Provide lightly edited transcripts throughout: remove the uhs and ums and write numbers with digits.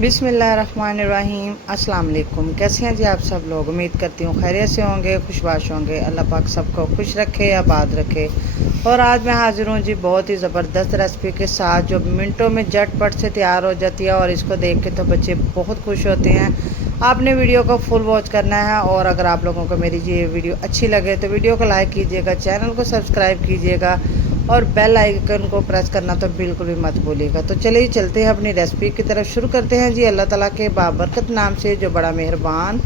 बिस्मिल्लाहिर्रहमानिर्रहीम। अस्सलाम वालेकुम। कैसे हैं जी आप सब लोग? उम्मीद करती हूँ खैरियत से होंगे, खुशबाश होंगे। अल्लाह पाक सबको खुश रखे, आबाद रखे। और आज मैं हाजिर हूँ जी बहुत ही ज़बरदस्त रेसिपी के साथ, जो मिनटों में झटपट से तैयार हो जाती है और इसको देख के तो बच्चे बहुत खुश होते हैं। आपने वीडियो को फुल वॉच करना है और अगर आप लोगों को मेरी ये वीडियो अच्छी लगे तो वीडियो को लाइक कीजिएगा, चैनल को सब्सक्राइब कीजिएगा और बेल आइकन को प्रेस करना तो बिल्कुल भी मत भूलिएगा। तो चलिए चलते हैं अपनी रेसिपी की तरफ, शुरू करते हैं जी अल्लाह ताला के बाबरकत नाम से, जो बड़ा मेहरबान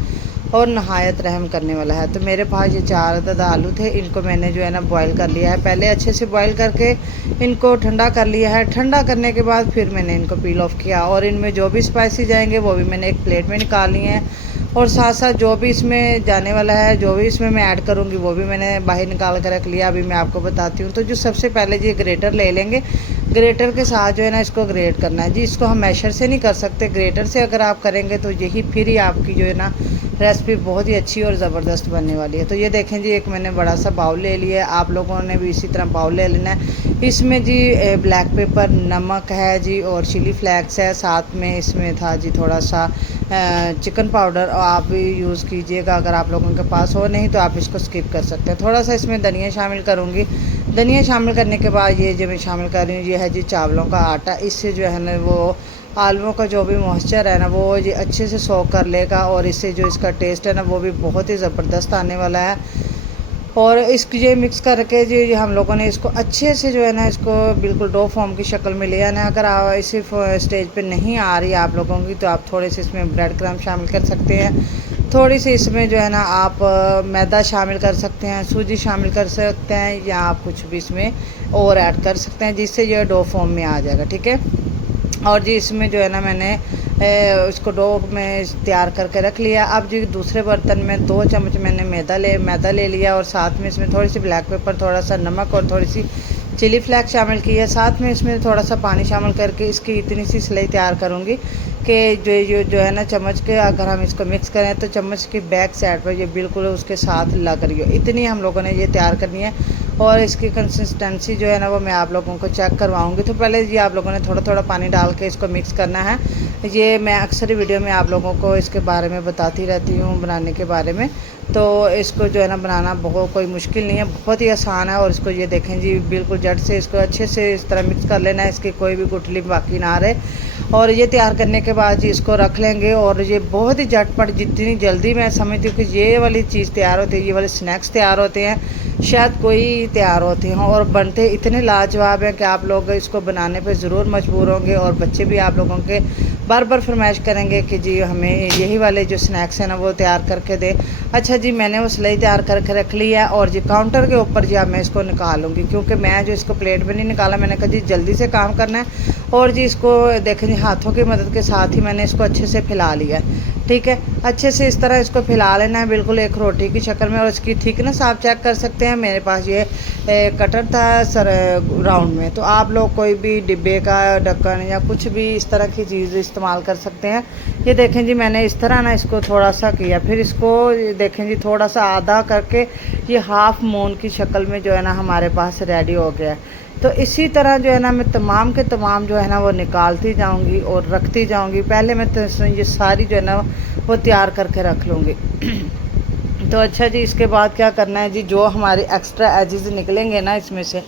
और नहायत रहम करने वाला है। तो मेरे पास ये 4 अदद आलू थे, इनको मैंने जो है ना बॉईल कर लिया है। पहले अच्छे से बॉईल करके इनको ठंडा कर लिया है। ठंडा करने के बाद फिर मैंने इनको पील ऑफ किया और इनमें जो भी स्पाइसी जाएंगे वो भी मैंने एक प्लेट में निकाल लिए हैं। और साथ साथ जो भी इसमें जाने वाला है, जो भी इसमें मैं ऐड करूँगी वो भी मैंने बाहर निकाल कर रख लिया। अभी मैं आपको बताती हूँ। तो जो सबसे पहले जी ग्रेटर ले लेंगे, ग्रेटर के साथ जो है ना इसको ग्रेट करना है जी। इसको हम मैशर से नहीं कर सकते, ग्रेटर से अगर आप करेंगे तो यही फिर ही आपकी जो है ना रेसिपी बहुत ही अच्छी और ज़बरदस्त बनने वाली है। तो ये देखें जी, एक मैंने बड़ा सा बाउल ले लिया है। आप लोगों ने भी इसी तरह बाउल ले लेना है। इसमें जी ब्लैक पेपर, नमक है जी और चिली फ्लेक्स है। साथ में इसमें था जी थोड़ा सा चिकन पाउडर, और आप भी यूज़ कीजिएगा अगर आप लोगों के पास हो, नहीं तो आप इसको स्किप कर सकते हैं। थोड़ा सा इसमें धनिया शामिल करूँगी। धनिया शामिल करने के बाद ये जो मैं शामिल कर रही हूँ ये है जी चावलों का आटा। इससे जो है ना वो आलूओं का जो भी मॉइस्चर है ना वो ये अच्छे से सोख कर लेगा और इससे जो इसका टेस्ट है ना वो भी बहुत ही ज़बरदस्त आने वाला है। और इसकी ये मिक्स करके जो हम लोगों ने इसको अच्छे से जो है ना इसको बिल्कुल डो फॉर्म की शक्ल में ले आना है। अगर आप इसी स्टेज पे नहीं आ रही आप लोगों की तो आप थोड़े से इसमें ब्रेड क्रम्ब शामिल कर सकते हैं। थोड़ी सी इसमें जो है ना आप मैदा शामिल कर सकते हैं, सूजी शामिल कर सकते हैं, या आप कुछ भी इसमें और ऐड कर सकते हैं जिससे ये डो फॉर्म में आ जाएगा। ठीक है। और जी इसमें जो है ना मैंने उसको डो में तैयार करके रख लिया। अब जी दूसरे बर्तन में 2 चम्मच मैंने मैदा ले लिया और साथ में इसमें थोड़ी सी ब्लैक पेपर, थोड़ा सा नमक और थोड़ी सी चिली फ्लेक्स शामिल की है। साथ में इसमें थोड़ा सा पानी शामिल करके इसकी इतनी सी सिलाई तैयार करूँगी कि जो है ना चम्मच के अगर हम इसको मिक्स करें तो चम्मच की बैक साइड पर ये बिल्कुल उसके साथ लग रही हो, इतनी हम लोगों ने ये तैयार करनी है। और इसकी कंसिस्टेंसी जो है ना वो मैं आप लोगों को चेक करवाऊंगी। तो पहले जी आप लोगों ने थोड़ा थोड़ा पानी डाल के इसको मिक्स करना है। ये मैं अक्सर ही वीडियो में आप लोगों को इसके बारे में बताती रहती हूँ, बनाने के बारे में। तो इसको जो है ना बनाना बहुत कोई मुश्किल नहीं है, बहुत ही आसान है। और इसको ये देखें जी बिल्कुल झट से इसको अच्छे से इस तरह मिक्स कर लेना है, इसकी कोई भी गुठली बाकी ना रहे। और ये तैयार करने के बाद जी इसको रख लेंगे। और ये बहुत ही झटपट, जितनी जल्दी मैं समझती हूँ कि ये वाली चीज़ तैयार होती है, ये वाले स्नैक्स तैयार होते हैं, शायद कोई तैयार होते हों। और बनते इतने लाजवाब हैं कि आप लोग इसको बनाने पे ज़रूर मजबूर होंगे और बच्चे भी आप लोगों के बार बार फरमाइश करेंगे कि जी हमें यही वाले जो स्नैक्स हैं ना वो तैयार करके दें। अच्छा जी मैंने वो सिलाई तैयार करके रख ली है और जी काउंटर के ऊपर जी अब मैं इसको निकालूंगी, क्योंकि मैं जो इसको प्लेट में नहीं निकाला, मैंने कहा जी जल्दी से काम करना है। और जी इसको देखें जी हाथों की मदद के साथ ही मैंने इसको अच्छे से फैला लिया है। ठीक है, अच्छे से इस तरह इसको फैला लेना है बिल्कुल एक रोटी की शक्ल में। और इसकी थिकनेस आप चेक कर सकते हैं। मेरे पास ये कटर था सर राउंड में, तो आप लोग कोई भी डिब्बे का ढक्कन या कुछ भी इस तरह की चीज़ इस्तेमाल कर सकते हैं। ये देखें जी मैंने इस तरह ना इसको थोड़ा सा किया, फिर इसको देखें जी थोड़ा सा आधा करके ये हाफ मून की शक्ल में जो है ना हमारे पास रेडी हो गया है। तो इसी तरह जो है ना मैं तमाम के तमाम जो है ना वो निकालती जाऊंगी और रखती जाऊंगी। पहले मैं तो ये सारी जो है ना वो तैयार करके रख लूँगी। तो अच्छा जी इसके बाद क्या करना है जी, जो हमारे एक्स्ट्रा एजेस निकलेंगे ना इसमें से,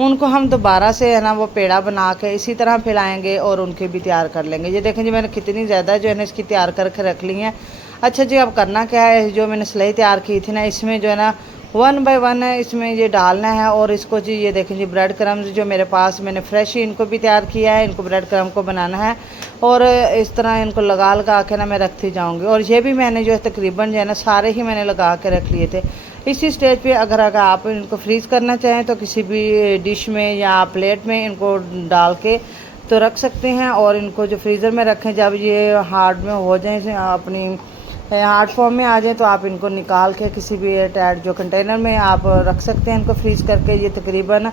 उनको हम दोबारा से है ना वो पेड़ा बना के इसी तरह फैलाएंगे और उनके भी तैयार कर लेंगे। ये देखें जी मैंने कितनी ज़्यादा जो है ना इसकी तैयार करके रख ली हैं। अच्छा जी अब करना क्या है, जो मैंने सिलाई तैयार की थी ना इसमें जो है ना 1 बाय 1 है इसमें ये डालना है। और इसको जी ये देखें जी ब्रेड क्रम्स जो मेरे पास मैंने फ्रेश ही इनको भी तैयार किया है, इनको ब्रेड क्रम्ब को बनाना है और इस तरह इनको लगा के ना मैं रखती जाऊंगी। और ये भी मैंने जो है तकरीबन जो है ना सारे ही मैंने लगा के रख लिए थे। इसी स्टेज पे अगर आप इनको फ्रीज़ करना चाहें तो किसी भी डिश में या प्लेट में इनको डाल के तो रख सकते हैं। और इनको जो फ्रीज़र में रखें, जब ये हार्ड में हो जाए, अपनी हार्ड फॉर्म में आ जाए, तो आप इनको निकाल के किसी भी एयरटाइट जो कंटेनर में आप रख सकते हैं इनको फ्रीज़ करके। ये तकरीबन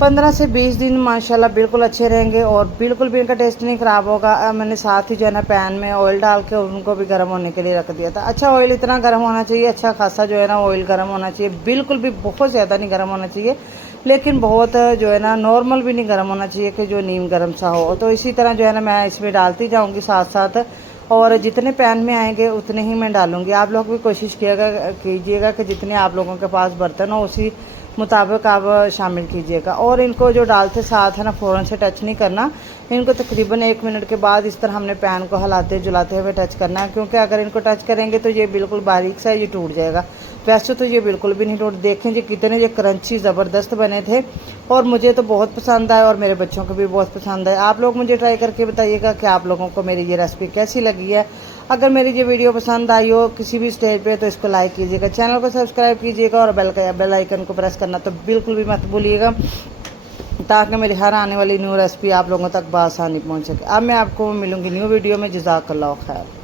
15 से 20 दिन माशाल्लाह बिल्कुल अच्छे रहेंगे और बिल्कुल भी इनका टेस्ट नहीं ख़राब होगा। मैंने साथ ही जो है ना पैन में ऑयल डाल के उनको भी गर्म होने के लिए रख दिया था। अच्छा ऑयल इतना गर्म होना चाहिए, अच्छा खासा जो है ना ऑयल गर्म होना चाहिए, बिल्कुल भी बहुत ज़्यादा नहीं गर्म होना चाहिए, लेकिन बहुत जो है ना नॉर्मल भी नहीं गर्म होना चाहिए कि जो नीम गर्म सा हो। तो इसी तरह जो है ना मैं इसमें डालती जाऊँगी साथ साथ, और जितने पैन में आएंगे उतने ही मैं डालूँगी। आप लोग भी कोशिश कीजिएगा कि जितने आप लोगों के पास बर्तन हो उसी मुताबिक आप शामिल कीजिएगा। और इनको जो डालते साथ है ना फ़ौरन से टच नहीं करना, इनको तकरीबन 1 मिनट के बाद इस तरह हमने पैन को हिलाते जुलाते हुए टच करना है, क्योंकि अगर इनको टच करेंगे तो ये बिल्कुल बारीक सा ये टूट जाएगा। वैसे तो ये बिल्कुल भी नहीं टूट, देखें जी कितने ये क्रंची ज़बरदस्त बने थे, और मुझे तो बहुत पसंद आए और मेरे बच्चों को भी बहुत पसंद आए। आप लोग मुझे ट्राई करके बताइएगा कि आप लोगों को मेरी ये रेसिपी कैसी लगी है। अगर मेरी ये वीडियो पसंद आई हो किसी भी स्टेज पे तो इसको लाइक कीजिएगा, चैनल को सब्सक्राइब कीजिएगा और बेल आइकन को प्रेस करना तो बिल्कुल भी मत भूलिएगा, ताकि मेरी हर आने वाली न्यू रेसिपी आप लोगों तक बआसानी पहुंच सके। अब मैं आपको मिलूँगी न्यू वीडियो में। जज़ाकल्लाह खैर।